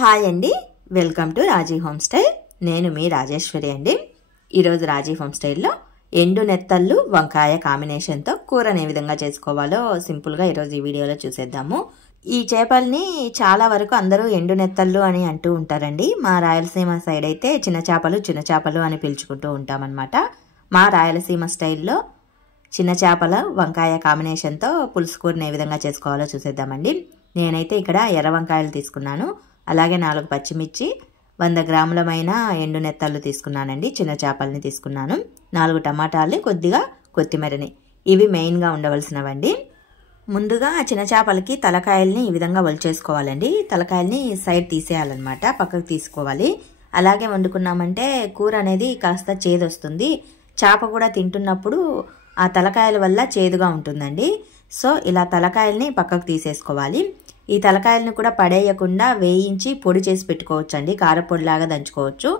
Hi అండి, welcome to Raji home style. నేను మీ రాజేశ్వరి అండి. ఈరోజు రాజీ హోమ్ స్టైల్లో ఎండు నెత్తళ్ళు వంకాయ కాంబినేషన్తో కూరని ఏ విధంగా చేసుకోవాలో సింపుల్గా ఈరోజు ఈ వీడియోలో చూసేద్దాము. ఈ చేపల్ని చాలా వరకు అందరూ ఎండు నెత్తళ్ళు అని అంటూ ఉంటారండి. మా రాయలసీమ సైడ్ అయితే చిన్న చేపలు అని పిలుచుకుంటూ ఉంటామన్నమాట. మా రాయలసీమ స్టైల్లో చిన్న చేపల వంకాయ కాంబినేషన్తో పులుసు కూరని ఏ విధంగా చేసుకోవాలో చూసేద్దామండి. నేనైతే ఇక్కడ ఎర్ర వంకాయలు తీసుకున్నాను. అలాగే 4 పచ్చిమిర్చి, 100 గ్రాములమైన ఎండు నెత్తళ్ళు తీసుకున్నానండి. చిన్న చేపల్ని తీసుకున్నాను. 4 టమాటాలు, కొద్దిగా కొత్తిమీరని. ఇవి మెయిన్గా ఉండవలసినవండి. ముందుగా చిన్న చేపలకి తలకాయల్ని ఈ విధంగా ఒలిచేసుకోవాలండి. తలకాయల్ని సైడ్ తీసేయాలన్నమాట, పక్కకు తీసుకోవాలి. అలాగే వండుకున్నామంటే కూర అనేది కాస్త చేదు వస్తుంది. చేప కూడా తింటున్నప్పుడు ఆ తలకాయల వల్ల చేదుగా ఉంటుందండి. సో ఇలా తలకాయల్ని పక్కకు తీసేసుకోవాలి. ఈ తలకాయలను కూడా పడేయకుండా వేయించి పొడి చేసి పెట్టుకోవచ్చు అండి. కారపొడిలాగా దంచుకోవచ్చు.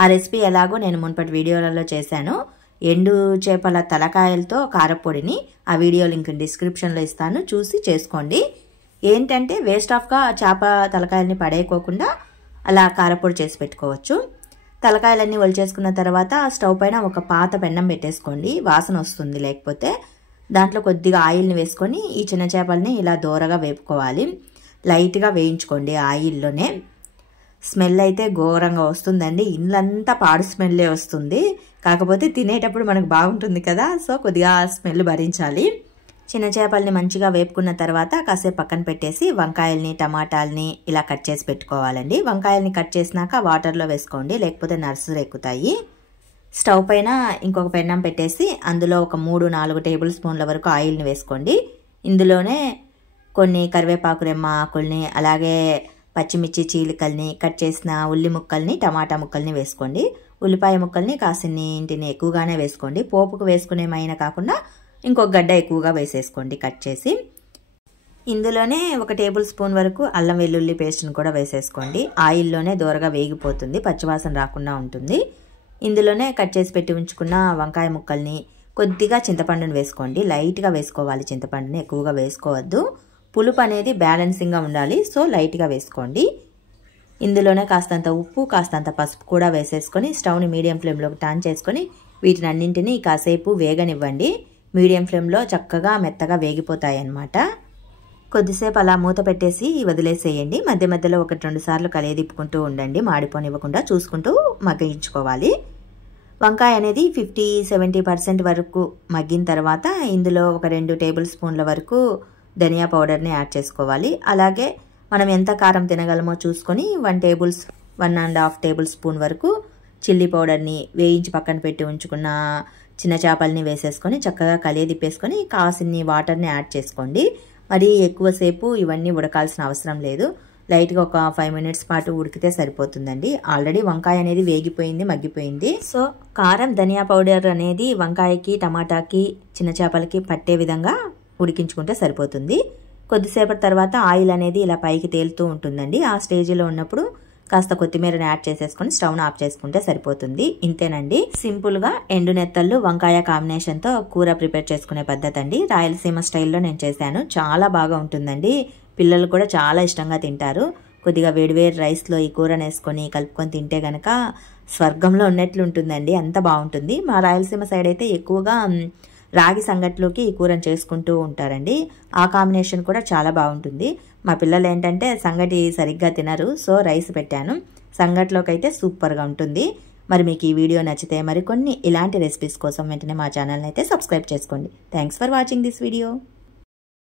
ఆ రెసిపీ ఎలాగో నేను మునుపటి వీడియోలలో చేశాను. ఎండు చేపల తలకాయలతో కారపొడిని ఆ వీడియో లింక్ డిస్క్రిప్షన్లో ఇస్తాను, చూసి చేసుకోండి. ఏంటంటే వేస్ట్ ఆఫ్గా చేప తలకాయలని పడేయకోకుండా అలా కారపొడి చేసి పెట్టుకోవచ్చు. తలకాయలన్నీ ఒలిచేసుకున్న తర్వాత స్టవ్ పైన ఒక పాత పెన్నం పెట్టేసుకోండి, వాసన వస్తుంది లేకపోతే. దాంట్లో కొద్దిగా ఆయిల్ని వేసుకొని ఈ చిన్న చేపల్ని ఇలా దోరగా వేపుకోవాలి. లైట్గా వేయించుకోండి ఆయిల్లోనే. స్మెల్ అయితే ఘోరంగా వస్తుందండి. ఇల్లంతా పాడు స్మెల్లే వస్తుంది. కాకపోతే తినేటప్పుడు మనకు బాగుంటుంది కదా, సో కొద్దిగా స్మెల్ భరించాలి. చిన్న చేపల్ని మంచిగా వేపుకున్న తర్వాత కాసేపు పక్కన పెట్టేసి వంకాయల్ని, టమాటాలని ఇలా కట్ చేసి పెట్టుకోవాలండి. వంకాయల్ని కట్ చేసినాక వాటర్లో వేసుకోండి, లేకపోతే నర్సులు ఎక్కుతాయి. స్టవ్ పైన ఇంకొక పెన్నం పెట్టేసి అందులో ఒక 3-4 టేబుల్ స్పూన్ల వరకు ఆయిల్ని వేసుకోండి. ఇందులోనే కొన్ని కరివేపాకు రెమ్మ ఆకుల్ని, అలాగే పచ్చిమిర్చి చీలికల్ని, కట్ చేసిన ఉల్లి ముక్కల్ని, టమాటా ముక్కల్ని వేసుకోండి. ఉల్లిపాయ ముక్కల్ని కాసిన్నింటిని ఎక్కువగానే వేసుకోండి. పోపుకు వేసుకునేమైనా కాకుండా ఇంకొక గడ్డ ఎక్కువగా వేసేసుకోండి కట్ చేసి. ఇందులోనే 1 టేబుల్ స్పూన్ వరకు అల్లం వెల్లుల్లి పేస్ట్ని కూడా వేసేసుకోండి. ఆయిల్లోనే దోరగా వేగిపోతుంది, పచ్చివాసన రాకుండా ఉంటుంది. ఇందులోనే కట్ చేసి పెట్టి ఉంచుకున్న వంకాయ ముక్కల్ని, కొద్దిగా చింతపండుని వేసుకోండి. లైట్గా వేసుకోవాలి చింతపండుని, ఎక్కువగా వేసుకోవద్దు. పులుపు అనేది బ్యాలెన్సింగ్గా ఉండాలి, సో లైట్గా వేసుకోండి. ఇందులోనే కాస్తంత ఉప్పు, కాస్తంత పసుపు కూడా వేసేసుకొని స్టవ్ని మీడియం ఫ్లేమ్లోకి టర్న్ చేసుకొని వీటిని అన్నింటినీ కాసేపు వేగనివ్వండి. మీడియం ఫ్లేమ్లో చక్కగా మెత్తగా వేగిపోతాయి అన్నమాట. కొద్దిసేపు అలా మూత పెట్టేసి వదిలేసేయండి. మధ్య మధ్యలో 1-2 సార్లు కలియదిప్పుకుంటూ ఉండండి, మాడిపోనివ్వకుండా చూసుకుంటూ మగ్గించుకోవాలి. వంకాయ అనేది 50-70% వరకు మగ్గిన తర్వాత ఇందులో ఒక 2 టేబుల్ స్పూన్ల వరకు ధనియా పౌడర్ని యాడ్ చేసుకోవాలి. అలాగే మనం ఎంత కారం తినగలమో చూసుకొని 1.5 టేబుల్ స్పూన్ వరకు చిల్లీ పౌడర్ని వేయించి పక్కన పెట్టి ఉంచుకున్న చిన్న చేపల్ని వేసేసుకొని చక్కగా కలియదిప్పేసుకొని కాసిన్ని వాటర్ని యాడ్ చేసుకోండి. మరి ఎక్కువసేపు ఇవన్నీ ఉడకాల్సిన అవసరం లేదు. లైట్గా ఒక 5 మినిట్స్ పాటు ఉడికితే సరిపోతుందండి. ఆల్రెడీ వంకాయ అనేది వేగిపోయింది, మగ్గిపోయింది. సో కారం, ధనియా పౌడర్ అనేది వంకాయకి, టమాటాకి, చిన్న చేపలకి పట్టే విధంగా ఉడికించుకుంటే సరిపోతుంది. కొద్దిసేపటి తర్వాత ఆయిల్ అనేది ఇలా పైకి తేలుతూ ఉంటుందండి. ఆ స్టేజ్లో ఉన్నప్పుడు కాస్త కొత్తిమీరని యాడ్ చేసేసుకొని స్టవ్ను ఆఫ్ చేసుకుంటే సరిపోతుంది. ఇంతేనండి, సింపుల్గా ఎండు నెత్తళ్ళు వంకాయ కాంబినేషన్తో కూర ప్రిపేర్ చేసుకునే పద్ధతి అండి. రాయలసీమ స్టైల్లో నేను చేశాను, చాలా బాగా ఉంటుందండి. పిల్లలు కూడా చాలా ఇష్టంగా తింటారు. కొద్దిగా వేడివేడి రైస్లో ఈ కూరని వేసుకొని కలుపుకొని తింటే కనుక స్వర్గంలో ఉన్నట్లు ఉంటుందండి, అంత బాగుంటుంది. మా రాయలసీమ సైడ్ అయితే ఎక్కువగా రాగి సంగట్లోకి ఈ కూరని చేసుకుంటూ ఉంటారండి. ఆ కాంబినేషన్ కూడా చాలా బాగుంటుంది. మా పిల్లలు ఏంటంటే సంగటి సరిగ్గా తినరు, సో రైస్ పెట్టాను. సంగట్లోకి అయితే సూపర్గా ఉంటుంది. మరి మీకు ఈ వీడియో నచ్చితే మరికొన్ని ఇలాంటి రెసిపీస్ కోసం వెంటనే మా ఛానల్ని అయితే సబ్స్క్రైబ్ చేసుకోండి. Thanks for watching this video.